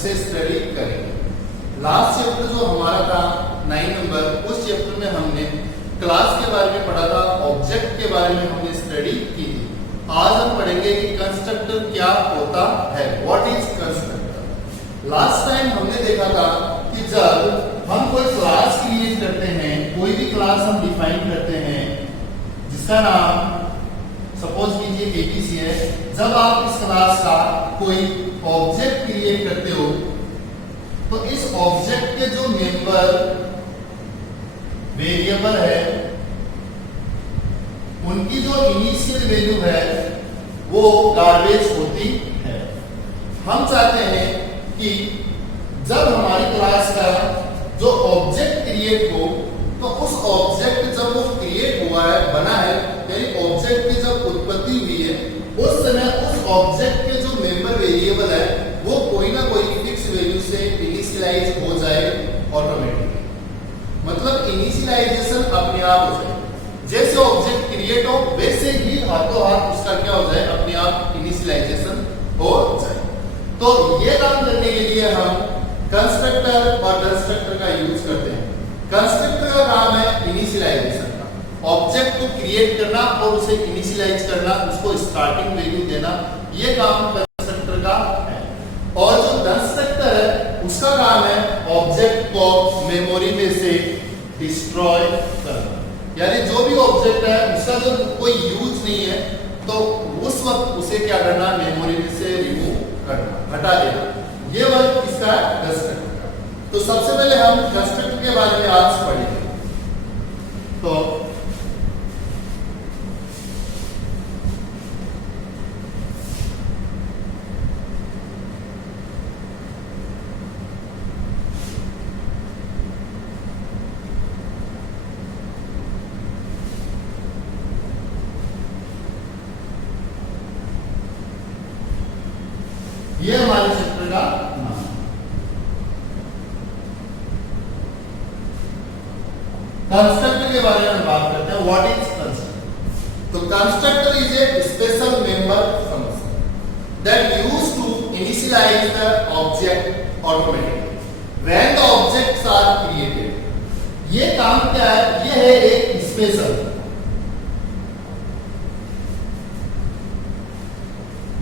उसे स्टडी करेंगे। Last chapter जो हमारा था 9 नंबर, उस चैप्टर में हमने क्लास के बारे में पढ़ा था, ऑब्जेक्ट के बारे में हमने स्टडी की थी। आज हम पढ़ेंगे कि कंस्ट्रक्टर क्या होता है, what is constructor. Last time हमने देखा था कि जब हम कोई क्लास क्रिएट करते हैं, कोई भी क्लास हम डिफाइन करते हैं जिसका नाम सपोज कीजिए एबीसी है, जब आप इस क्लास का कोई ऑब्जेक्ट क्रिएट करते हो तो इस ऑब्जेक्ट के जो मेंबर वेरिएबल है उनकी जो इनिशियल वैल्यू है वो गार्बेज होती है। हम चाहते हैं कि जब हमारी क्लास का जो ऑब्जेक्ट क्रिएट हो तो उस ऑब्जेक्ट जब वो क्रिएट हुआ है, बना है, यानी ऑब्जेक्ट की जब उत्पत्ति हुई है उस समय उस ऑब्जेक्ट के जो मेंबर वेरिएबल है वो कोई ना कोई फिक्स वैल्यू से इनिशियलाइज हो जाए ऑटोमेटिकली। मतलब इनिशियलाइजेशन अपने आप हो जाए, जैसे ऑब्जेक्ट क्रिएट हो वैसे ही हाथों हाथ उसका क्या हो जाए, अपने आप इनिशियलाइजेशन हो जाए। तो ये काम करने के लिए हम कंस्ट्रक्टर और कंस्ट्रक्टर का यूज करते हैं। कंस्ट्रक्टर का काम है इनिशियलाइजेशन का, ऑब्जेक्ट को क्रिएट करना और उसे इनिशियलाइज करना, उसको स्टार्टिंग वैल्यू देना, ये काम कंस्ट्रक्टर का है। और जो कंस्ट्रक्टर है उसका काम है ऑब्जेक्ट को मेमोरी में से डिस्ट्रॉय करना, यानी जो भी ऑब्जेक्ट है उसका जो कोई यूज नहीं है तो उस वक्त उसे क्या करना, मेमोरी में से रिमूव करना, हटा देना। ये वर्क इसका कंस्ट्रक्टर का। तो सबसे पहले हम कंस्ट्रक्टर के बारे में आज पढ़ेंगे। तो ये हमारे चैप्टर का नाम है। कंस्ट्रक्टर के बारे में बात करते हैं, व्हाट इज कंस्ट्रक्टर। तो constructor is a special member function that used to initialise the object automatically when the objects are created. ये काम क्या है, ये है एक स्पेशल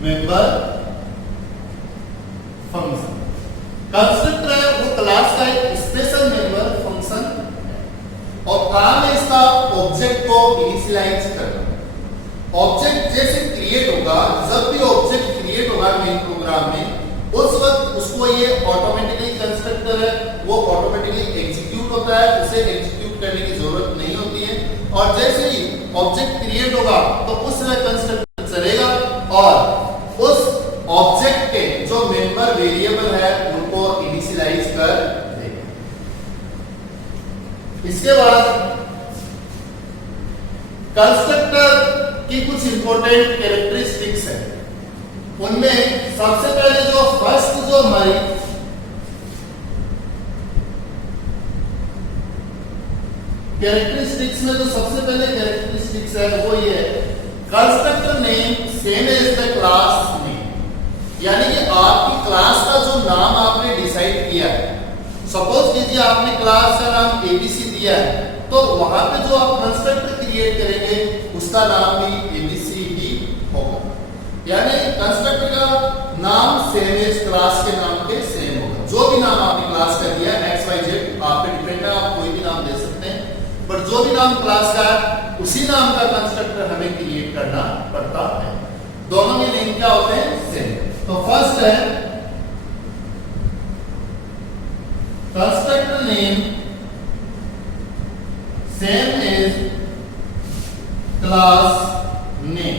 मेंबर फंक्शन। कंस्ट्रक्टर है वो क्लास का एक स्पेशल मेंबर फंक्शन है और काम है इसका ऑब्जेक्ट को इनिशियलाइज करना। ऑब्जेक्ट जैसे क्रिएट होगा, जब भी ऑब्जेक्ट क्रिएट होगा मेन प्रोग्राम में, उस वक्त उसको ये ऑटोमेटिकली कंस्ट्रक्टर है वो ऑटोमेटिकली एग्जीक्यूट होता है, उसे एग्जीक्यूट करने की जरूरत नहीं होती है। और जैसे ही ऑब्जेक्ट क्रिएट होगा तो उस समय कंस्ट्रक्टर चलेगा और उस ऑब्जेक्ट के जो मेंबर वेरिएबल है उनको इनिशियलाइज कर देगा। इसके बाद कंस्ट्रक्टर की कुछ इंपॉर्टेंट कैरेक्टरिस्टिक्स है। उनमें सबसे पहले जो फर्स्ट जो हमारी कैरेक्टरिस्टिक्स में जो सबसे पहले कैरेक्टरिस्टिक्स है वो ये है, constructor name same as the class name. यानी कि आपकी क्लास का जो नाम आपने डिसाइड किया है, सपोज कीजिए आपने क्लास का नाम एबीसी दिया है, तो वहां पे जो आप कंस्ट्रक्टर क्रिएट करेंगे उसका नाम भी एबीसी ही होगा। यानी कंस्ट्रक्टर का नाम सेम एज क्लास के नाम के सेम होगा। जो भी नाम आपने क्लास का दिया है, एक्स वाई जेड, आप पे डिपेंड है, आप कोई भी नाम दे सकते हैं, पर जो भी नाम क्लास का है उसी नाम का कंस्ट्रक्टर हमें क्रिएट करना पड़ता है। दोनों के नेम क्या होते हैं, सेम। तो फर्स्ट है constructor name same as class name.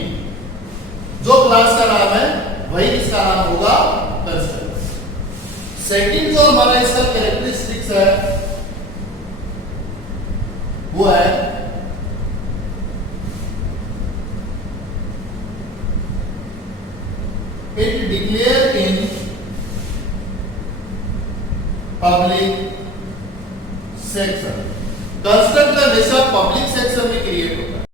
जो क्लास का नाम है वही इसका नाम होगा कंस्ट्रक्टर। सेकंड जो हमारा इसका कैरेक्टरिस्टिक्स है वो है it declare in public section. Constructor हमेशा पब्लिक सेक्शन में क्रिएट होता है।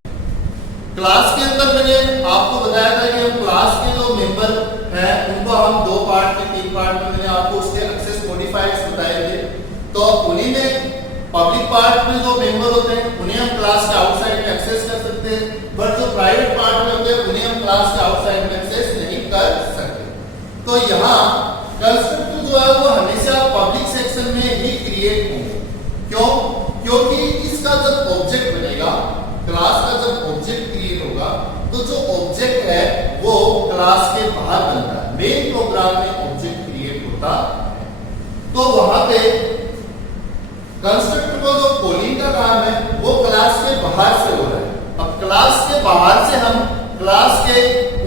क्लास के अंदर मैंने आपको बताया था कि हम क्लास के जो मेंबर हैं उनको हम 2 पार्ट में 3 पार्ट में मैंने आपको उसके उन्हीं में पब्लिक पार्ट में जो मेंबर होते हैं उन्हें हम क्लास के आउटसाइड में एक्सेस कर सकते हैं, बट जो प्राइवेट पार्ट में होते हैं उन्हें हम क्लास के आउटसाइड में एक्सेस नहीं कर सकते। तो यहाँ कंस्ट्रक्टर जो है वो हमेशा पब्लिक सेक्शन में ही क्रिएट होंगे। क्यों? क्योंकि इसका जब ऑब्जेक्ट बनेगा, क्लास का जब ऑब्जेक्ट क्रिएट होगा तो जो ऑब्जेक्ट है वो क्लास के बाहर बनता है। मेन प्रोग्राम में ऑब्जेक्ट क्रिएट होता है, तो वहां पे कंस्ट्रक्टर को जो कॉलिंग का काम है वो क्लास के बाहर से हो रहा है। अब क्लास के बाहर से हम क्लास के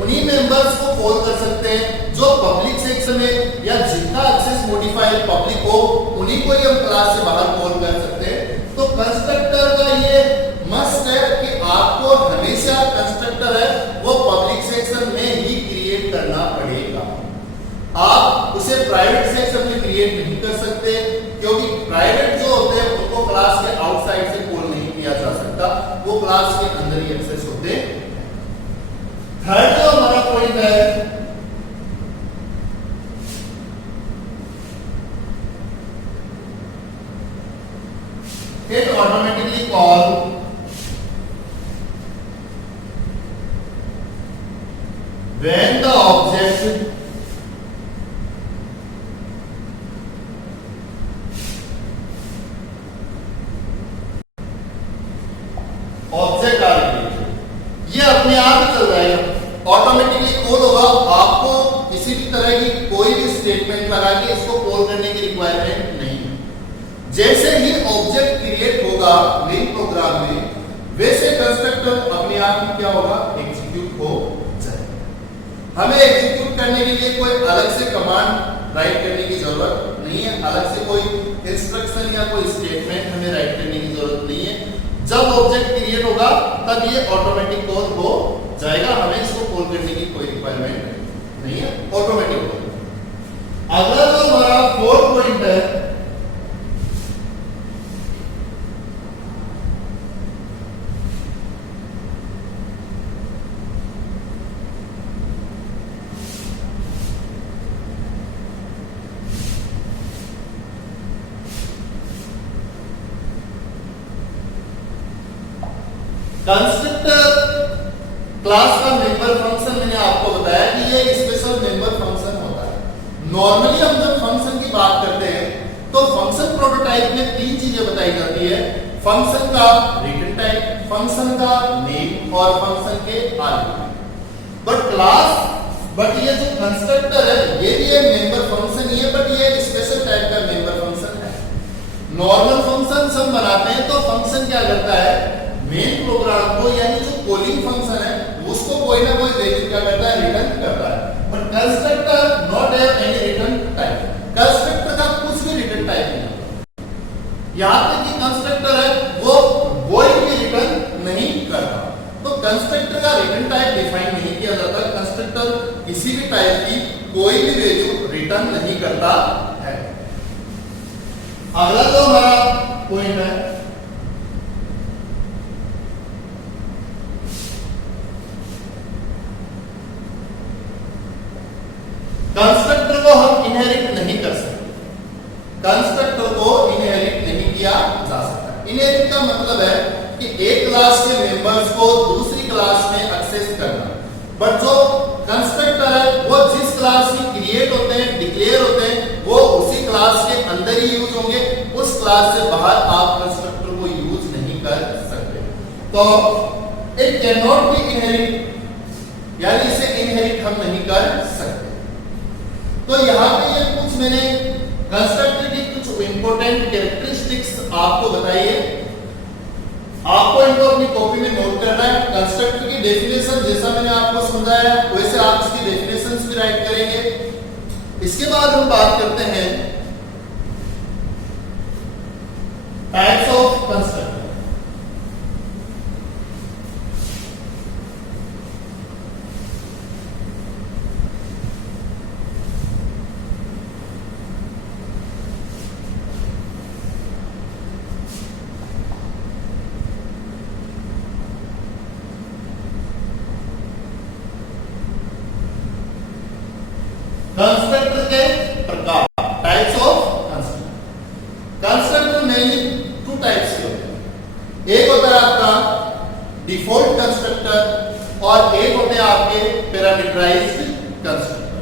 उन्हीं मेंबर्स को कॉल कर सकते हैं जो पब्लिक सेक्शन में या जितना एक्सेस मॉडिफायर पब्लिक हो उन्हीं को ही हम क्लास से बाहर कॉल कर सकते हैं। तो कंस्ट्रक्टर का ये मस्ट है कि आपको हमेशा कंस्ट्रक्टर है वो पब्लिक सेक्शन में ही क्रिएट करना पड़ेगा। आप उसे प्राइवेट सेक्शन में क्रिएट नहीं कर सकते, क्योंकि प्राइवेट जो होते हैं उनको क्लास के आउटसाइड से कॉल नहीं किया जा सकता, वो क्लास के अंदर ही एक्सेस होते हैं। थर्ड जो हमारा पॉइंट है, it automatically call when the object are created। ये अपने आप ही चल जाएगा, ऑटोमेटिकली कॉल होगा। आपको किसी भी तरह की कोई भी स्टेटमेंट लगा के इसको कॉल करने की रिक्वायरमेंट नहीं है। जैसे ही ऑब्जेक्ट क्रिएट होगा मेन प्रोग्राम में, वैसे कंस्ट्रक्टर अपने आप ही क्या होगा, एग्जीक्यूट हो जाएगा। हमें एग्जीक्यूट करने के लिए कोई अलग से कमांड राइट करने की जरूरत नहीं है, अलग से कोई इंस्ट्रक्शन या कोई स्टेटमेंट हमें राइट करने की जरूरत नहीं है। जब ऑब्जेक्ट क्रिएट होगा तब ये ऑटोमेटिक कॉल हो जाएगा, हमें इसको कॉल करने की कोई रिक्वायरमेंट नहीं है, ऑटोमेटिक होगा। अगला जो हमारा फोर्थ पॉइंट है, कंस्ट्रक्टर क्लास का मेंबर फंक्शन मैंने आपको बताया कि ये स्पेशल मेंबर फंक्शन होता है। नॉर्मली हम जब फंक्शन की बात करते हैं तो फंक्शन प्रोटोटाइप में तीन चीजें बताई जाती है, फंक्शन का रिटर्न टाइप, फंक्शन का नेम और फंक्शन के आर्गुमेंट। बट ये जो कंस्ट्रक्टर है ये भी एक मेंबर फंक्शन ही है, बट ये एक स्पेशल टाइप का मेंबर फंक्शन है। नॉर्मल फंक्शन हम बनाते हैं तो फंक्शन क्या करता है, मेन प्रोग्राम को यानी जो कॉलिंग फंक्शन है उसको कोई ना कोई वैल्यू क्या करता है, रिटर्न करता है। But constructor not have any return type, constructor का कुछ भी रिटर्न टाइप नहीं होता। यहां तक कि कंस्ट्रक्टर है वो कोई भी रिटर्न नहीं करता। तो कंस्ट्रक्टर का रिटर्न टाइप डिफाइन नहीं किया जाता, कंस्ट्रक्टर किसी भी टाइप की कोई भी वैल्यू रिटर्न नहीं करता है। अगला जो हमारा पॉइंट है, कंस्ट्रक्टर को हम इनहेरिट नहीं कर सकते, कंस्ट्रक्टर को इनहेरिट नहीं किया जा सकता। इनहेरिट का मतलब है कि एक क्लास के मेंबर्स को दूसरी क्लास में एक्सेस करना, बट जो कंस्ट्रक्टर है वो जिस क्लास में क्रिएट होते हैं, डिक्लेयर होते हैं, वो उसी क्लास के अंदर ही यूज होंगे, उस क्लास से बाहर आप कंस्ट्रक्टर को यूज नहीं कर सकते। तो it can not be inherit, यानी इसे इनहेरिट हम नहीं कर सकते। तो यहाँ पे ये कुछ मैंने कंस्ट्रक्टर की कुछ इंपॉर्टेंट कैरेक्टरिस्टिक्स आपको बताई है, आपको इनको अपनी कॉपी में नोट करना है। कंस्ट्रक्टर की डेफिनेशन जैसा मैंने आपको समझाया वैसे आप इसकी डेफिनेशंस भी राइट करेंगे। इसके बाद हम बात करते हैं टाइप्स ऑफ कंस्ट्रक्टर। कंस्ट्रक्टर के प्रकार, डिफॉल्ट कंस्ट्रक्टर और एक होते हैं आपके पैरामीटराइज्ड कंस्ट्रक्टर।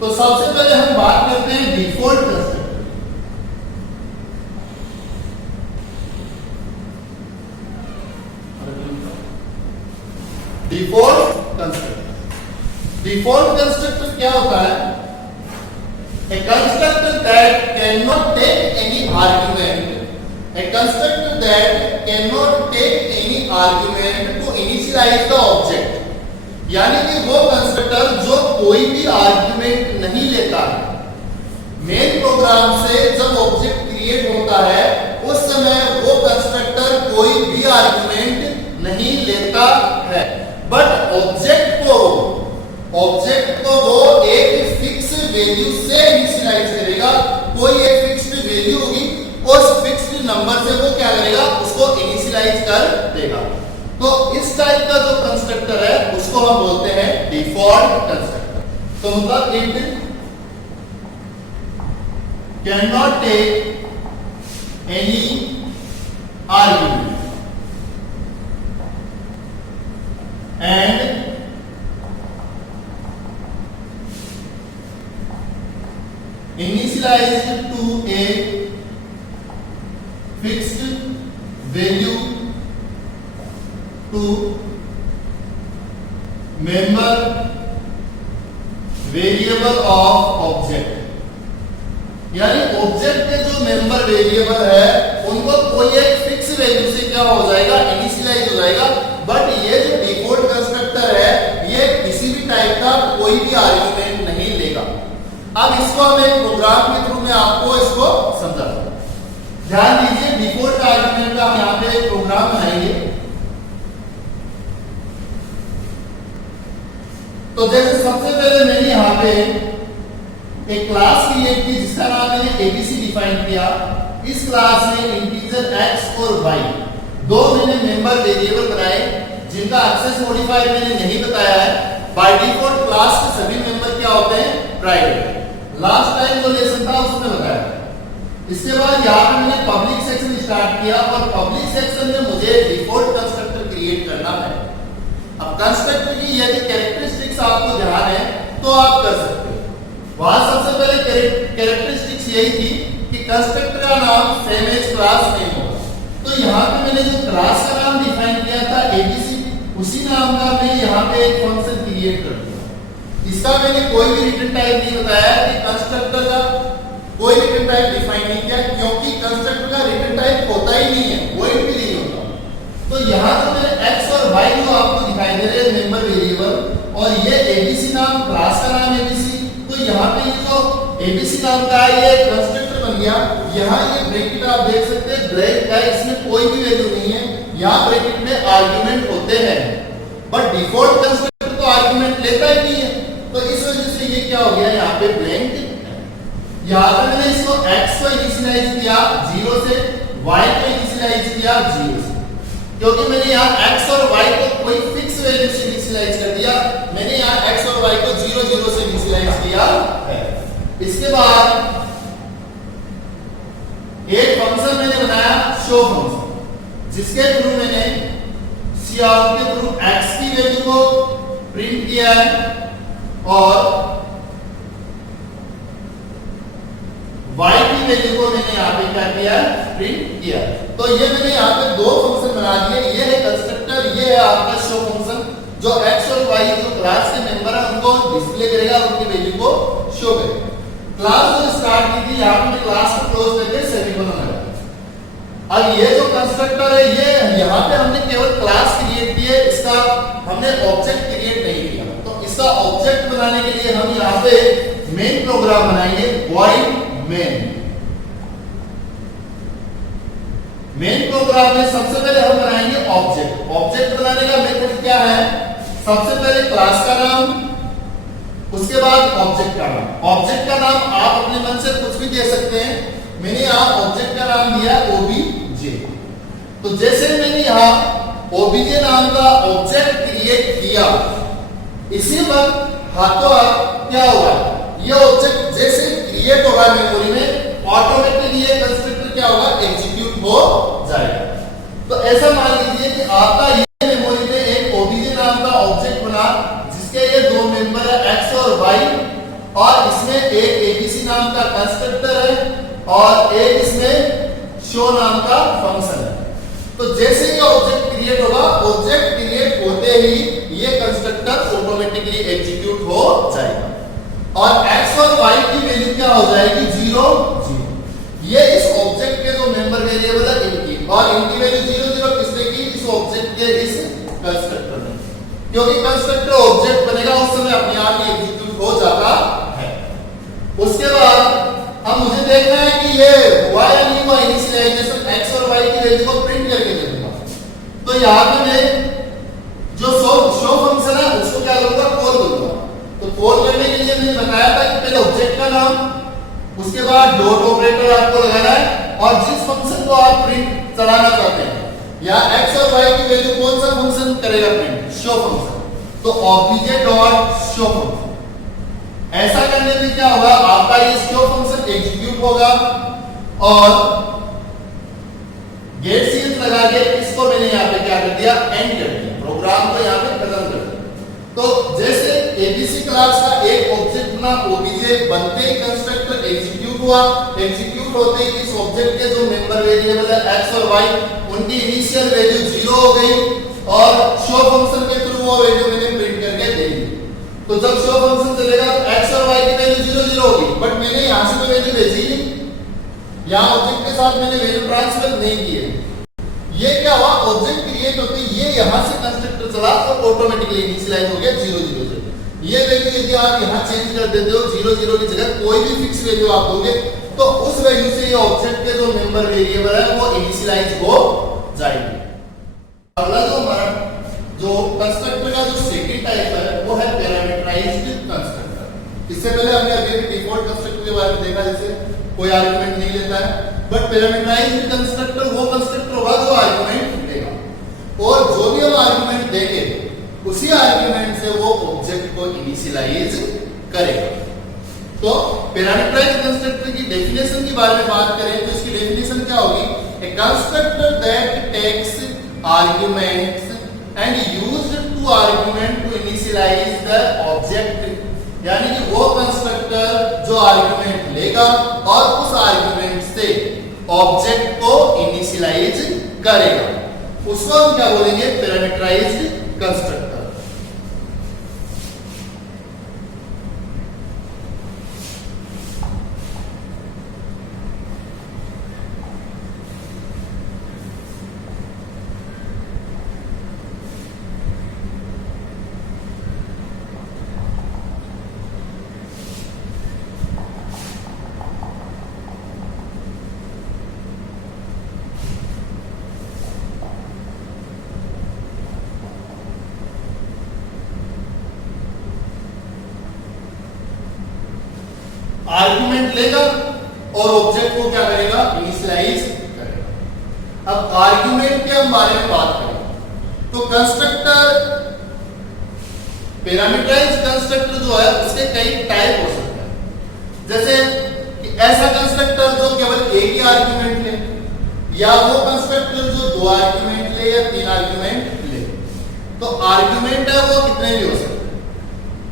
तो सबसे पहले हम बात करते हैं default constructor. Default constructor, default constructor क्या होता है? A constructor that cannot take any argument, a constructor that cannot take any argument to initialize the object, यानी कि वो कंस्ट्रक्टर जो कोई भी आर्ग्यूमेंट नहीं लेता है। मेन प्रोग्राम से जब ऑब्जेक्ट क्रिएट होता है उस समय वो कंस्ट्रक्टर कोई भी आर्ग्यूमेंट नहीं लेता है, बट ऑब्जेक्ट को वो एक फिक्स वैल्यू से इनिशियलाइज करेगा। कोई एक फिक्स्ड वैल्यू होगी, उस फिक्स्ड नंबर से वो क्या करेगा, उसको इनिशियलाइज कर देगा। तो इस टाइप का जो कंस्ट्रक्टर है उसको हम बोलते हैं डिफॉल्ट कंस्ट्रक्टर। तो मतलब it can not take any argument and initialized to a fixed value to member variable of object, यानी ऑब्जेक्ट के जो मेंबर वेरिएबल है उनको कोई एक फिक्स वैल्यू से क्या हो जाएगा, इनिशियलाइज हो जाएगा। बट ये जो डिफॉल्ट कंस्ट्रक्टर है ये किसी भी टाइप का कोई भी आर्गुमेंट नहीं लेगा। अब इसको हम एक प्रोग्राम के थ्रू में आपको इसको समझाता हूं। ध्यान दीजिए, डिफॉल्ट आर्गुमेंट का हम यहाँ पे एक प्रोग्राम बनाएंगे। तो जैसे सबसे पहले मैंने यहाँ पे एक क्लास क्रिएट की जिसका नाम मैंने एबीसी डिफाइन किया। इस क्लास में इंटीजर एक्स और वाई दो मैंने मेंबर वेरिएबल बनाए जिनका एक्सेस मॉडिफायर मैंने नहीं बताया है। बाय डिफॉल्ट क्लास के सभी मेंबर क्या होते हैं, प्राइवेट। लास्ट टाइम जो लेसन था उसमें बताया। इसके बाद यहाँ पे मैंने पब्लिक सेक्शन स्टार्ट किया और पब्लिक सेक्शन में मुझे डिफॉल्ट कंस्ट्रक्टर क्रिएट करना है। अब कंस्ट्रक्टर की यदि कैरेक्टरिस्टिक्स आपको ध्यान है तो आप कर सकते हो। वहां सबसे पहले कैरेक्टरिस्टिक्स यही थी कि कंस्ट्रक्टर का नाम सेम एज क्लास नेम होगा। तो यहाँ पे मैंने जो क्लास का नाम डिफाइन किया था एबीसी, उसी नाम का मैं यहाँ पे एक फंक्शन क्रिएट कर दूंगा। इसका मैंने कोई भी रिटर्न टाइप नहीं बताया कि कंस्ट्रक्टर का कोई रिटर्न टाइप डिफाइन नहीं किया, क्योंकि कंस्ट्रक्टर का रिटर्न टाइप होता ही नहीं है, वॉइड भी नहीं होता। तो यहाँ तो मैंने एक्स और वाई जो आपको दिखाई दे रहे हैं मेंबर वेरिएबल, और ये एबीसी नाम, क्लास का नाम एबीसी। तो यहाँ पे ये जो एबीसी नाम का है ये कंस्ट्रक्टर बन गया। यहाँ ये ब्रैकेट आप देख सकते हैं ब्रेक है, इसमें कोई भी वैल्यू नहीं है। यहाँ ब्रैकेट में आर्गुमेंट होते हैं, बट डिफॉल्ट कंस्ट्रक्टर तो आर्गुमेंट लेता ही नहीं है। तो इस वजह से ये क्या हो गया, यहाँ पे ब्लैंक। यहाँ पे मैंने इसको x को इनिशियलाइज किया 0 से, y को इनिशियलाइज किया 0 से, क्योंकि मैंने यहाँ x और y को कोई फिक्स वैल्यू से इनिशियलाइज कर दिया। मैंने यहाँ x और y को 0 0 से इनिशियलाइज किया है। इसके बाद एक फंक्शन मैंने बनाया शो फंक्शन, जिसके थ्रू मैंने काउट के थ्रू x की वैल्यू को प्रिंट किया है और y की वैल्यू को मैंने यहाँ पे क्या किया, प्रिंट किया। तो ये मैंने यहाँ पे दो फंक्शन बना दिए। ये है कंस्ट्रक्टर, ये है आपका शो फंक्शन, जो x और y जो क्लास के मेंबर है उनको डिस्प्ले करेगा, उनकी वैल्यू को शो करेगा। क्लास जो स्टार्ट की थी यहाँ पे क्लास को क्लोज करके सेमीकोलन लगाया। अब ये जो कंस्ट्रक्टर है ये यहाँ पे हमने केवल क्लास क्रिएट की है, इसका हमने ऑब्जेक्ट क्रिएट नहीं किया। तो इसका ऑब्जेक्ट बनाने के लिए हम यहाँ पे मेन प्रोग्राम बनाएंगे, void main। मेन प्रोग्राम में सबसे पहले हम बनाएंगे ऑब्जेक्ट। ऑब्जेक्ट बनाने का मेथड क्या है, सबसे पहले क्लास का नाम, उसके बाद ऑब्जेक्ट का नाम। ऑब्जेक्ट का नाम आप अपने मन से कुछ भी दे सकते हैं। मैंने यहाँ ऑब्जेक्ट का नाम दिया ओबीजे। तो जैसे मैंने यहाँ ओबीजे नाम का ऑब्जेक्ट क्रिएट किया, इसी वक्त हाथों हाथ क्या हुआ, ये ऑब्जेक्ट जैसे क्रिएट होगा मेमोरी में, ऑटोमेटिकली ये कंस्ट्रक्टर क्या होगा, एग्जीक्यूट हो जाएगा। तो ऐसा मान लीजिए कि आपका ये और इसमें एक एबीसी नाम का कंस्ट्रक्टर है और एक इसमें शो नाम का फंक्शन है। तो जैसे ही ऑब्जेक्ट क्रिएट होगा, ऑब्जेक्ट क्रिएट होते ही ये कंस्ट्रक्टर ऑटोमेटिकली एग्जीक्यूट हो जाएगा और x और y की वैल्यू क्या हो जाएगी, 0 0। ये इस ऑब्जेक्ट के जो मेंबर वेरिएबल है इनकी, और इनकी वैल्यू 0 0 किसने की, इस ऑब्जेक्ट के इस कंस्ट्रक्टर ने, क्योंकि कंस्ट्रक्टर ऑब्जेक्ट बनेगा उस समय अपने आप ही एग्जीक्यूट हो जाता है। उसके बाद अब मुझे देखना है कि ये हुआ या नहीं हुआ इनिशियलाइजेशन, x और y की वैल्यू को प्रिंट करके दे दूंगा। तो यहाँ पे मैं जो शो फंक्शन है उसको क्या करूंगा, कॉल करूंगा। तो कॉल करने के लिए मैंने बताया था कि पहले ऑब्जेक्ट का नाम, उसके बाद डॉट ऑपरेटर आपको लगाना है और जिस फंक्शन को आप प्रिंट चलाना चाहते हैं, या x और y की वैल्यू कौन सा फंक्शन करेगा प्रिंट, शो फंक्शन। तो ऑब्जेक्ट डॉट शो फंक्शन, ऐसा करने में क्या होगा, आपका ये शो फंक्शन एग्जीक्यूट होगा और गेट सीरीज लगा के इसको मैंने यहाँ पे क्या कर दिया, एंड कर दिया, प्रोग्राम को यहाँ पे खत्म कर दिया। तो जैसे एबीसी क्लास का एक ऑब्जेक्ट बना, ओबीजे बनते ही कंस्ट्रक्टर एग्जीक्यूट हुआ, एग्जीक्यूट होते ही इस ऑब्जेक्ट के जो मेंबर वेरिएबल है x और y, उनकी इनिशियल वैल्यू 0 हो गई और शो फंक्शन के थ्रू वो वैल्यू मैंने प्रिंट करके दे दी। तो जब शो फंक्शन चलेगा तो x और y की वैल्यू 0 0 होगी, बट मैंने यहां से तो वैल्यू भेजी नहीं, यहां ऑब्जेक्ट के साथ मैंने वैल्यू ट्रांसफर नहीं की है। ये क्या हुआ, ऑब्जेक्ट क्रिएट होते ही ये यहां से कंस्ट्रक्टर चला और ऑटोमेटिकली इनिशियलाइज हो गया 0 0 से। ये वैल्यू यदि आप यहां चेंज कर देते हो 0 0 की जगह कोई भी फिक्स वैल्यू आप दोगे तो उस वैल्यू से ये ऑब्जेक्ट के जो मेंबर वेरिएबल है वो इनिशियलाइज हो जाएगी। अगला जो हमारा जो कंस्ट्रक्टर का जो सेकंड टाइप है वो है पैरामीटराइज्ड कंस्ट्रक्टर। इससे पहले हमने अभी डिफॉल्ट कंस्ट्रक्टर के बारे में देखा, जैसे कोई आर्गुमेंट नहीं लेता है, बट पैरामीटराइज्ड कंस्ट्रक्टर वो कंस्ट्रक्टर होगा जो आर्गुमेंट लेगा और जो भी हम आर्गुमेंट देंगे उसी आर्गुमेंट से वो ऑब्जेक्ट को इनिशियलाइज करेगा। तो पैरामीटराइज्ड कंस्ट्रक्टर की डेफिनेशन के बारे में बात करें तो इसकी डेफिनेशन क्या होगी, a constructor that takes arguments and used to argument to initialise the object, यानी कि वो कंस्ट्रक्टर जो आर्गुमेंट लेगा और उस आर्गुमेंट से ऑब्जेक्ट को इनिशियलाइज करेगा, उसको हम क्या बोलेंगे, पैरामीटराइज्ड कंस्ट्रक्टर। आर्गुमेंट लेगा और ऑब्जेक्ट को क्या करेगा, इनिशियलाइज करेगा। अब आर्गुमेंट के हम बारे में बात करें तो कंस्ट्रक्टर, पैरामीटराइज्ड कंस्ट्रक्टर जो है उसके कई टाइप हो सकते हैं, जैसे कि ऐसा कंस्ट्रक्टर जो केवल एक ही आर्गुमेंट ले, या वो कंस्ट्रक्टर जो 2 आर्गुमेंट ले या 3 आर्गुमेंट ले। तो आर्गुमेंट है वो कितने भी हो सकते हैं,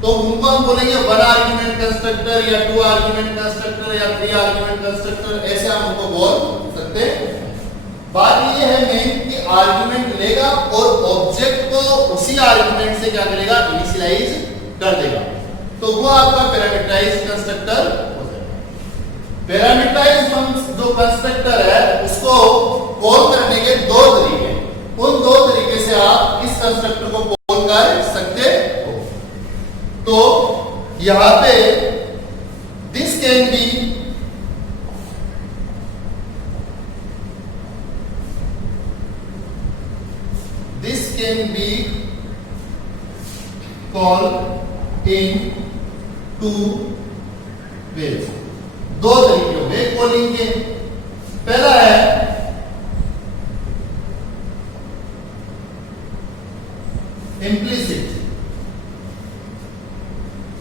तो उनको हम बोलेंगे 1 आर्गुमेंट कंस्ट्रक्टर या 2 आर्गुमेंट कंस्ट्रक्टर या 3 आर्गुमेंट कंस्ट्रक्टर, ऐसे हम उनको बोल सकते हैं। बात ये है मेन कि आर्गुमेंट लेगा और ऑब्जेक्ट को उसी आर्गुमेंट से क्या करेगा, इनिशियलाइज कर देगा, तो वो आपका पैरामीटराइज्ड कंस्ट्रक्टर हो जाएगा। पैरामीटराइज्ड जो कंस्ट्रक्टर है उसको कॉल करने के 2 तरीके, उन 2 तरीके से आप इस कंस्ट्रक्टर को कॉल कर सकते हो। तो यहां पे this can be called in 2 ways, 2 तरीके हो गए कॉलिंग के। पहला है इम्प्लिसिट,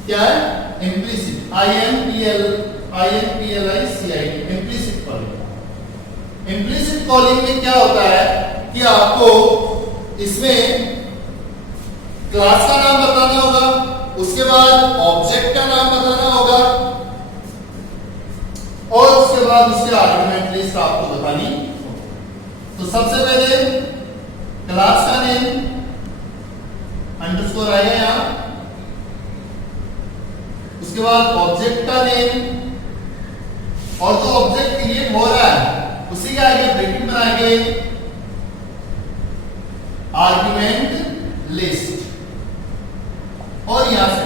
क्या है, implicit, IMPLICIT, implicit calling. Implicit calling में क्या होता है कि आपको इसमें क्लास का नाम बताना होगा, उसके बाद ऑब्जेक्ट का नाम बताना होगा और उसके बाद उसके आर्गुमेंट लिस्ट आपको बतानी होगी। तो सबसे पहले क्लास का नेम अंडरस्कोर आएगा यहां, उसके बाद ऑब्जेक्ट का नेम और जो ऑब्जेक्ट क्रिएट हो रहा है उसी के आगे ब्रैकेट बनाएंगे आर्गुमेंट लिस्ट और यहां से।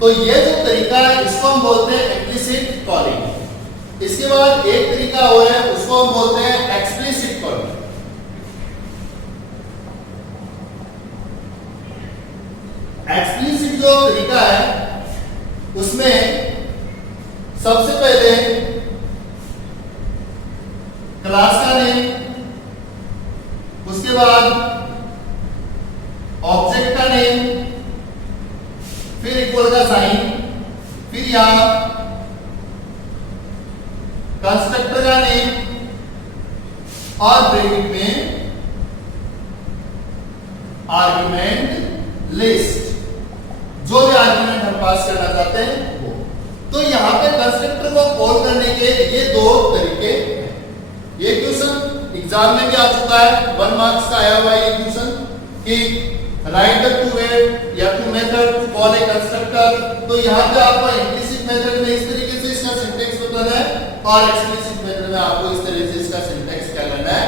तो ये जो तरीका है इसको हम बोलते हैं एक्सप्लिसिट कॉलिंग। इसके बाद एक तरीका और है उसको हम बोलते हैं एक्सप्लिसिट कॉलिंग। एक्सप्लिसिट जो तरीका है उसमें सबसे पहले क्लास का नेम, उसके बाद ऑब्जेक्ट का नेम, फिर इक्वल का साइन, फिर यहां कंस्ट्रक्टर का नेम और ब्रैकेट में आर्गुमेंट लिस्ट, जो भी आर्गुमेंट हम पास करना चाहते हैं वो। तो यहां पे कंस्ट्रक्टर को कॉल करने के ये दो तरीके हैं। ये क्वेश्चन एग्जाम में भी आ चुका है, 1 मार्क्स का आया हुआ है ये क्वेश्चन कि राइट द टू वे या two method to call a constructor. तो यहां पे आपको इम्प्लिसिट मेथड में इस तरीके से इसका सिंटैक्स बताना है और एक्सप्लिसिट मेथड में आपको इस तरीके से इसका सिंटैक्स क्या करना है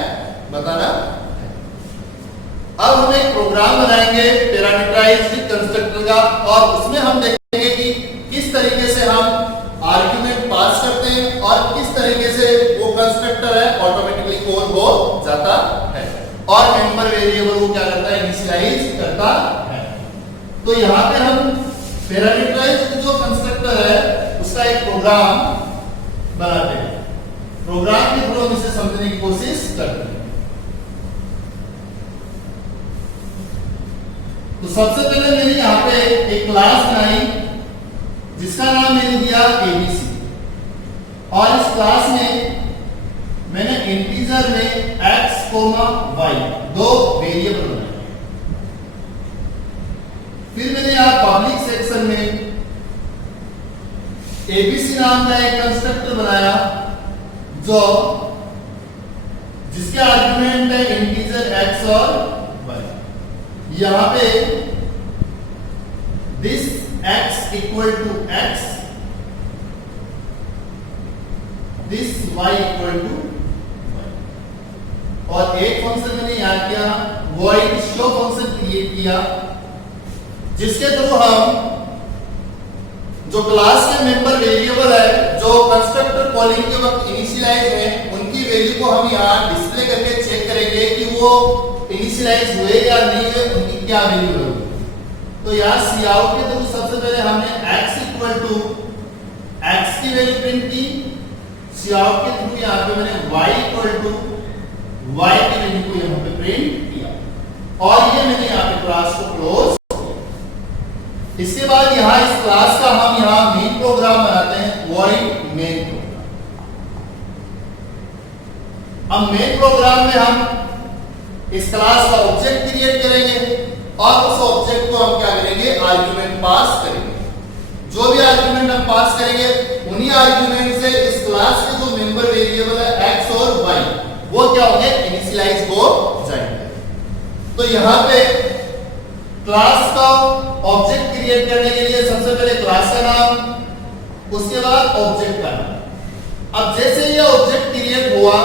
बताना है। अब हम एक प्रोग्राम बनाएंगे पैरामीटराइज्ड कंस्ट्रक्टर का और उसमें हम देखेंगे कि किस तरीके से हम आर्गुमेंट पास करते हैं और किस तरीके से वो कंस्ट्रक्टर है ऑटोमेटिकली कॉल हो जाता है और मेंबर वेरिएबल को क्या करता है इनिशियलाइज करता है। तो यहां पे हम पैरामीटराइज्ड जो कंस्ट्रक्टर है उसका एक प्रोग्राम बनाते हैं। प्रोग्राम के थ्रू हम इसे समझने की कोशिश करते हैं। तो सबसे पहले मैंने यहां पे एक क्लास बनाई जिसका नाम मैंने दिया एबीसी और इस क्लास में मैंने इंटीजर में x, y दो वेरिएबल बनाए। फिर मैंने यहां पब्लिक सेक्शन में एबीसी नाम का एक कंस्ट्रक्टर बनाया जो जिसके आर्गुमेंट है इंटीजर x और y। यहां पे this x equal to x, this y equal to y और एक फंक्शन मैंने यहां किया void show फंक्शन क्रिएट किया जिसके थ्रू हम जो क्लास के मेंबर वेरिएबल है जो कंस्ट्रक्टर कॉलिंग के वक्त इनिशियलाइज है उनकी वैल्यू को हम यहां डिस्प्ले करके चेक करेंगे कि वो इनिशियलाइज हुए या नहीं हुए, उनकी क्या वैल्यू होगी। तो यहां सी आउट के थ्रू सबसे पहले हमने x इक्वल टू x की वैल्यू प्रिंट की, सी आउट के थ्रू यहां पे मैंने y इक्वल टू y की वैल्यू को यहां पे प्रिंट किया और ये मैंने यहां पे क्लास को क्लोज किया। इसके बाद यहां इस क्लास का हम यहां मेन प्रोग्राम बनाते हैं void main प्रोग्राम। अब मेन प्रोग्राम में हम इस क्लास का ऑब्जेक्ट क्रिएट करेंगे और उस ऑब्जेक्ट को हम क्या करेंगे आर्गुमेंट पास करेंगे। जो भी आर्गुमेंट हम पास करेंगे उन्हीं आर्गुमेंट से इस क्लास के जो मेंबर वेरिएबल है x और y वो क्या होंगे इनिशियलाइज हो जाएंगे। तो यहां पे क्लास का ऑब्जेक्ट क्रिएट करने के लिए सबसे पहले क्लास का नाम उसके बाद ऑब्जेक्ट का नाम। अब जैसे ये ऑब्जेक्ट क्रिएट हुआ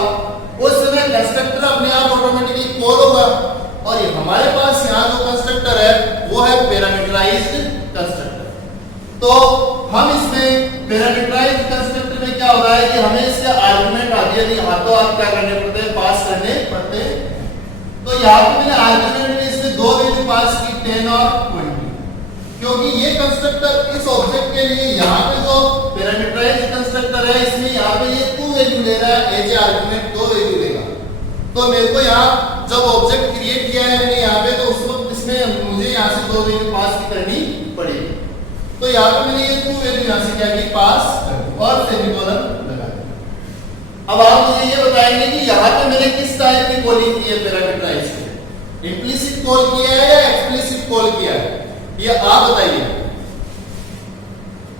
उस समय कंस्ट्रक्टर अपने आप ऑटोमेटिकली कॉल होगा और ये हमारे पास यहाँ जो कंस्ट्रक्टर है वो है पैरामीटराइज्ड कंस्ट्रक्टर। तो हम इसमें पैरामीटराइज्ड कंस्ट्रक्टर में क्या हो रहा है कि हमें इसके आर्गुमेंट आगे भी हाथों हाथ क्या करने पड़ते हैं पास करने पड़ते हैं। तो यहाँ पे मैंने आर्गुमेंट में इसमें दो वैल्यू पास की 10 और 20 क्योंकि ये कंस्ट्रक्टर इस ऑब्जेक्ट के लिए यहाँ पे जो पैरामीटराइज्ड कंस्ट्रक्टर है इसमें यहाँ पे ये 2 वैल्यू ले रहा है एज ए आर्गुमेंट 2 वैल्यू लेगा। तो मेरे को यहाँ जब ऑब्जेक्ट क्रिएट किया है मैंने यहाँ पे तो उस वक्त इसमें मुझे यहाँ से 2 वैल्यू पास करनी पड़ेगी। तो यहाँ पे मैंने ये 2 वैल्यू यहाँ से क्या की पास और सेमीकोलन लगा दिया। अब आप मुझे ये बताएंगे कि यहाँ पे मैंने किस टाइप की कॉलिंग की है पैरामीटराइज्ड, इंप्लिसिट कॉल किया है या एक्सप्लिसिट कॉल किया है। ये आप बताइए।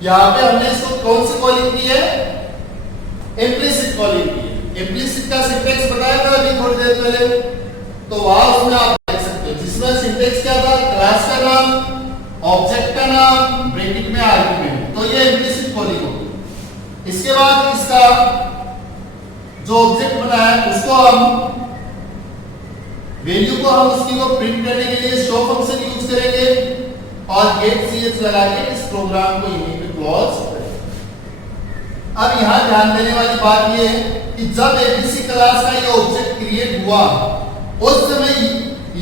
यहां पे हमने इसको कौन सी कॉलिंग की है? इम्प्लिसिट कॉलिंग की है। इम्प्लिसिट का सिंटेक्स बताया था अभी थोड़ी देर पहले, तो वहां उसमें आप देख सकते हो जिसमें सिंटेक्स क्या था? क्लास का नाम, ऑब्जेक्ट का नाम, ब्रैकेट में आर्गुमेंट। तो ये इम्प्लिसिट कॉलिंग होगी। इसके बाद इसका जो ऑब्जेक्ट बना है उसको हम वैल्यू को हम उसकी को प्रिंट करने के लिए शो फंक्शन यूज करेंगे और गेट ch लगा के इस प्रोग्राम को यहीं पे क्लोज करेंगे। अब यहां ध्यान देने वाली बात ये है कि जब एबीसी क्लास का ये ऑब्जेक्ट क्रिएट हुआ उस समय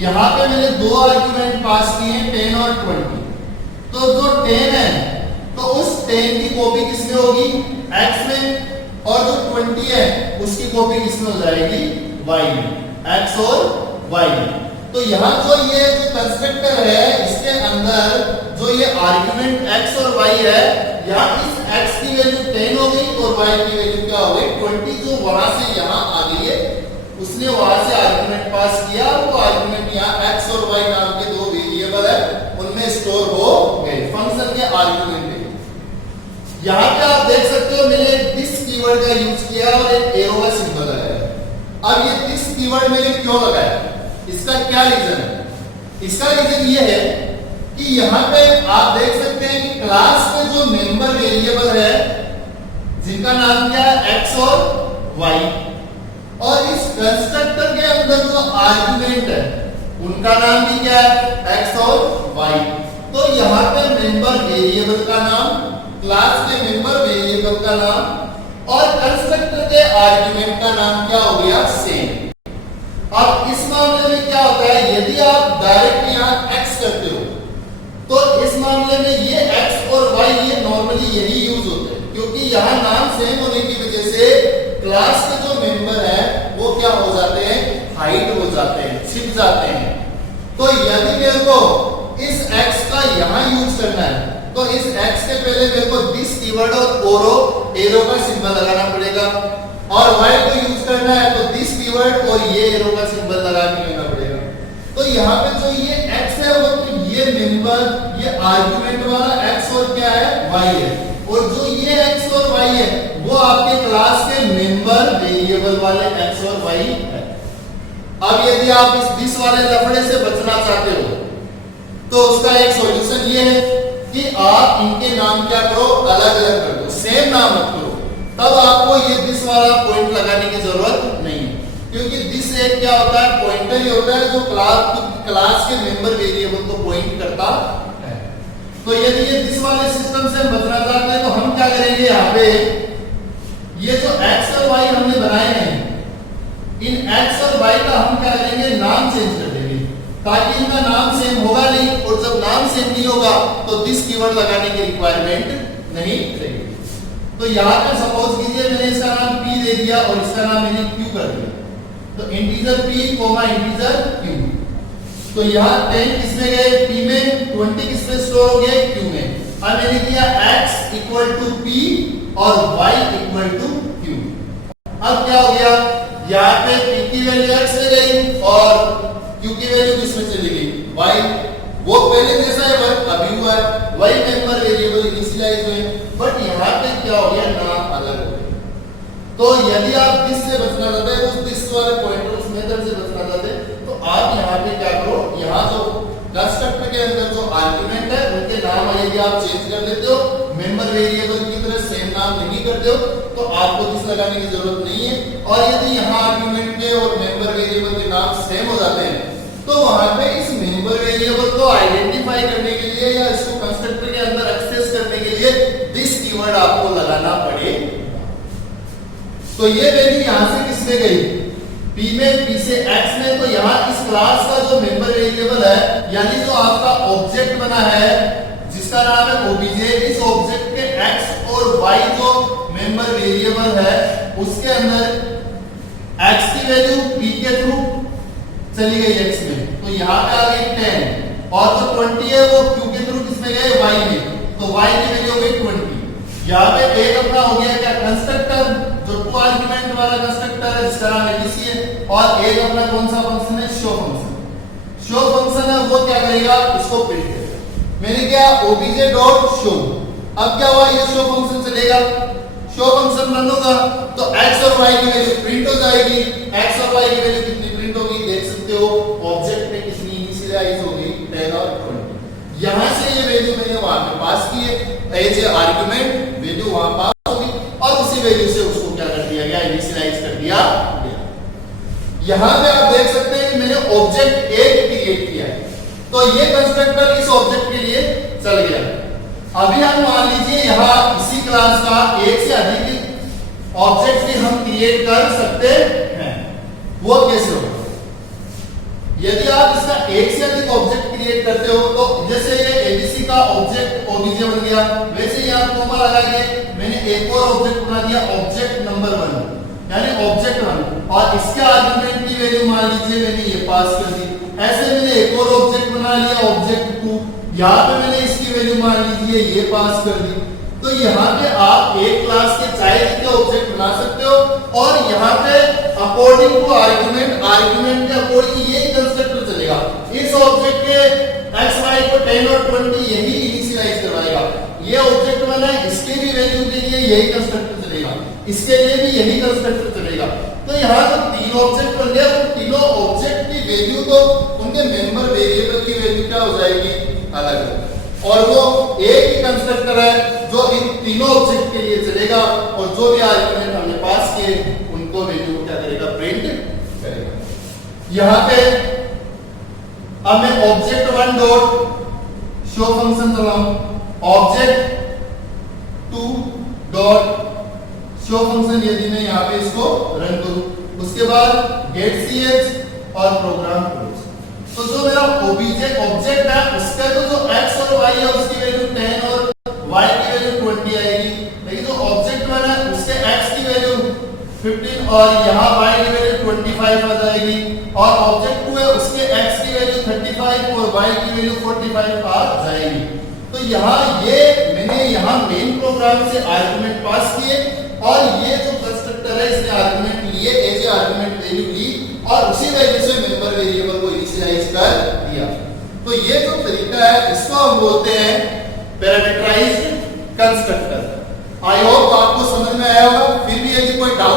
यहां पे मैंने दो आर्गुमेंट पास किए हैं 10 और 20। तो जो 10 है तो उस 10 की कॉपी किसमें होगी? x में, और जो 20 है उसकी कॉपी किसमें हो जाएगी? y में। x और y में। तो यहाँ जो ये जो कंस्ट्रक्टर है इसके अंदर जो ये आर्गुमेंट x और y है, यहाँ इस x की वैल्यू 10 हो गई और y की वैल्यू क्या हो गई? 20। जो वहां से यहाँ आ गई है उसने वहां से आर्गुमेंट पास किया, वो आर्गुमेंट यहाँ x और y नाम के दो वेरिएबल है उनमें स्टोर हो गए फंक्शन के आर्गुमेंट में। यहाँ पे आप देख सकते हो मैंने दिस कीवर्ड का यूज किया और एक एरो का सिंबल लगाया। अब ये दिस कीवर्ड मैंने क्यों लगाया? इसका क्या रीजन है? इसका रीजन ये है कि यहाँ पे आप देख सकते हैं कि क्लास में जो मेंबर वेरिएबल है जिनका नाम क्या है? x और y, और इस कंस्ट्रक्टर के अंदर जो आर्गुमेंट है उनका नाम भी क्या है? x और y। तो यहाँ पे मेंबर वेरिएबल का नाम, क्लास के मेंबर वेरिएबल का नाम और कंस्ट्रक्टर के आर्गुमेंट का नाम क्या हो गया? सेम। अब इस मामले में क्या होता है? यदि आप डायरेक्ट यहाँ x करते हो तो इस मामले में ये x और y ये नॉर्मली यही यूज होते हैं, क्योंकि यहाँ नाम सेम होने की वजह से क्लास के जो मेंबर है वो क्या हो जाते हैं? हाइड हो जाते हैं, छिप जाते हैं। तो यदि मेरे को इस x का यहाँ यूज करना है तो इस x के पहले मेरे को दिस कीवर्ड और एरो का सिंबल लगाना पड़ेगा, और y को यूज करना है तो दिस कीवर्ड और ये एरो का सिंबल लगा के लेना पड़ेगा। तो यहाँ पे जो ये x है वो तो ये मेंबर, ये आर्गुमेंट वाला x और क्या है? y है, और जो ये x और y है वो आपके क्लास के मेंबर वेरिएबल वाले x और y है। अब यदि आप इस दिस वाले लफड़े से बचना चाहते हो तो उसका एक सॉल्यूशन ये है कि आप इनके नाम क्या करो? अलग अलग कर दो, सेम नाम मत करो। तब आपको ये दिस वाला पॉइंट लगाने की जरूरत नहीं है, क्योंकि दिस एक क्या होता है? पॉइंटर ही होता है जो क्लास के मेंबर वेरिएबल को पॉइंट करता है। तो यदि ये दिस वाले सिस्टम से हम बचना चाहते हैं तो हम क्या करेंगे? यहाँ पे ये जो x और y हमने बनाए हैं इन x और y का हम क्या करेंगे? नाम चेंज कर देंगे, ताकि इनका नाम सेम होगा नहीं, और जब नाम सेम नहीं होगा तो दिस कीवर्ड लगाने की रिक्वायरमेंट नहीं रहेगी। तो यहाँ पे सपोज कीजिए मैंने इसका नाम p दे दिया और इसका नाम मैंने q कर दिया, तो integer p comma integer q। तो यहाँ 10 किसमें गए? p में, 20 किसमें स्टोर हो गए? q में। अब मैंने किया x इक्वल टू p और y इक्वल टू q। अब क्या हो गया? यहाँ पे p की वैल्यू x में गई और q की वैल्यू किसमें चली गई? y। वो पहले जैसा है वर्क अभी हुआ है, y मेंबर वेरिएबल इनिशियलाइज हुए, बट यहाँ पे क्या हो गया? नाम अलग हो गया। तो यदि आप दिस से बचना चाहते हैं, उस दिस वाले पॉइंटर उस मेथड से बचना चाहते हैं, तो आप यहाँ पे क्या करो? यहाँ जो कंस्ट्रक्टर के अंदर जो आर्गुमेंट है उनके नाम यदि आप चेंज कर देते हो, मेंबर वेरिएबल की तरह सेम नाम नहीं करते हो, तो आपको दिस लगाने की जरूरत नहीं है। और यदि यहाँ आर्गुमेंट के और मेंबर वेरिएबल के नाम सेम हो जाते हैं तो वहां पे इस मेंबर वेरिएबल को आइडेंटिफाई करने के लिए या इसको कंस्ट्रक्टर के अंदर एक्सेस करने के लिए दिस कीवर्ड आपको लगाना पड़ेगा। तो ये वैल्यू यहां से किसमें गई? p में, p से x में। तो यहाँ इस क्लास का जो मेंबर वेरिएबल है, यानी जो आपका ऑब्जेक्ट बना है जिसका नाम है ओबीजे, इस ऑब्जेक्ट के x और y जो मेंबर वेरिएबल है उसके अंदर x की वैल्यू p के थ्रू चली गई x में, तो यहाँ पे आ गई 10, और जो 20 है वो q के थ्रू किसमें गए? y में, तो y की वैल्यू हो गई 20। यहाँ पे एक अपना हो गया क्या? कंस्ट्रक्टर, जो टू आर्गुमेंट वाला कंस्ट्रक्टर है जिसका नाम एबीसी है, और एक अपना कौन सा फंक्शन है? Show function. शो फंक्शन है वो क्या करेगा? इसको प्रिंट करेगा। मैंने क्या ओबीजे डॉट शो, अब क्या हुआ, ये शो फंक्शन चलेगा, शो फंक्शन रन होगा तो x और y की वैल्यू प्रिंट हो जाएगी, x और y की वैल्यू कितनी प्रिंट होगी देख सकते हो, ऑब्जेक्ट में कितनी इनिशियलाइज होगी 10 और 20। यहां से ये वैल्यू मैंने वहां पे पास की है एज ए आर्गुमेंट, वैल्यू वहां पास होगी और उसी वैल्यू से उसको क्या कर दिया गया, इनिशियलाइज कर दिया गया। यहां पे आप देख सकते हैं कि मैंने ऑब्जेक्ट एक क्रिएट किया है, तो ये कंस्ट्रक्टर इस ऑब्जेक्ट के लिए चल गया। अभी हम मान लीजिए यहां इसी क्लास का एक से अधिक ऑब्जेक्ट भी हम क्रिएट कर सकते हैं, वो कैसे होगा? यदि आप इसका एक से अधिक ऑब्जेक्ट क्रिएट करते हो तो जैसे ये एबीसी का ऑब्जेक्ट ओबीजे बन गया, वैसे ही आप कॉमा लगा के मैंने एक और ऑब्जेक्ट बना दिया ऑब्जेक्ट नंबर 1 यानी ऑब्जेक्ट 1 और इसके आर्गुमेंट की वैल्यू मान लीजिए मैंने ये पास कर दी। ऐसे मैंने एक और ऑब्जेक्ट बना लिया ऑब्जेक्ट 2, यहाँ पे मैंने इसकी वैल्यू मान लीजिए ये पास कर दी। तो यहाँ पे आप एक क्लास के चाहे जितने ऑब्जेक्ट बना सकते हो और यहाँ पे अकॉर्डिंग टू आर्गुमेंट, आर्गुमेंट के अकॉर्डिंग ये कंस्ट्रक्टर चलेगा। इस ऑब्जेक्ट के x y को 10 और 20 यही इनिशियलाइज करवाएगा। ये ऑब्जेक्ट बना है, इसके भी वैल्यू के लिए यही कंस्ट्रक्टर चलेगा, इसके लिए भी यही कंस्ट्रक्टर चलेगा। तो यहाँ जो तीन ऑब्जेक्ट बन गए, तो तीनों ऑब्जेक्ट की वैल्यू तो उनके मेंबर वेरिएबल की वैल्यू क्या हो जाएगी, अलग, और वो एक ही कंस्ट्रक्टर है जो इन तीनों ऑब्जेक्ट के लिए चलेगा और जो भी आर्गुमेंट हमने पास किए उनको वैल्यू क्या करेगा, प्रिंट करेगा। यहाँ पे अब मैं ऑब्जेक्ट 1 डॉट शो फंक्शन चलाऊं, ऑब्जेक्ट 2 डॉट शो फंक्शन यदि मैं यहाँ पे इसको रन करूं, उसके बाद गेट ch और प्रोग्राम क्लोज, तो जो मेरा ओबीजे ऑब्जेक्ट है उसका तो जो x और y है उसकी वैल्यू 10 और y की वैल्यू 20 आएगी, लेकिन जो ऑब्जेक्ट 1 है उसके x की वैल्यू 15 और यहाँ y की वैल्यू 25 आ जाएगी और ऑब्जेक्ट 2 है उसके x की वैल्यू 35 और y की वैल्यू 45 आ जाएगी। तो यहाँ ये मैंने यहाँ मेन प्रोग्राम से आर्गुमेंट पास किए और ये जो कंस्ट्रक्टर है इसने आर्गुमेंट लिए, एज ए आर्गुमेंट वैल्यू ली और उसी वैल्यू से मेंबर वेरिएबल को इनिशियलाइज कर दिया। तो ये जो तरीका है इसको हम बोलते हैं पैरामीटराइज्ड कंस्ट्रक्टर। आई होप आपको समझ में आया होगा। फिर भी यदि कोई डाउट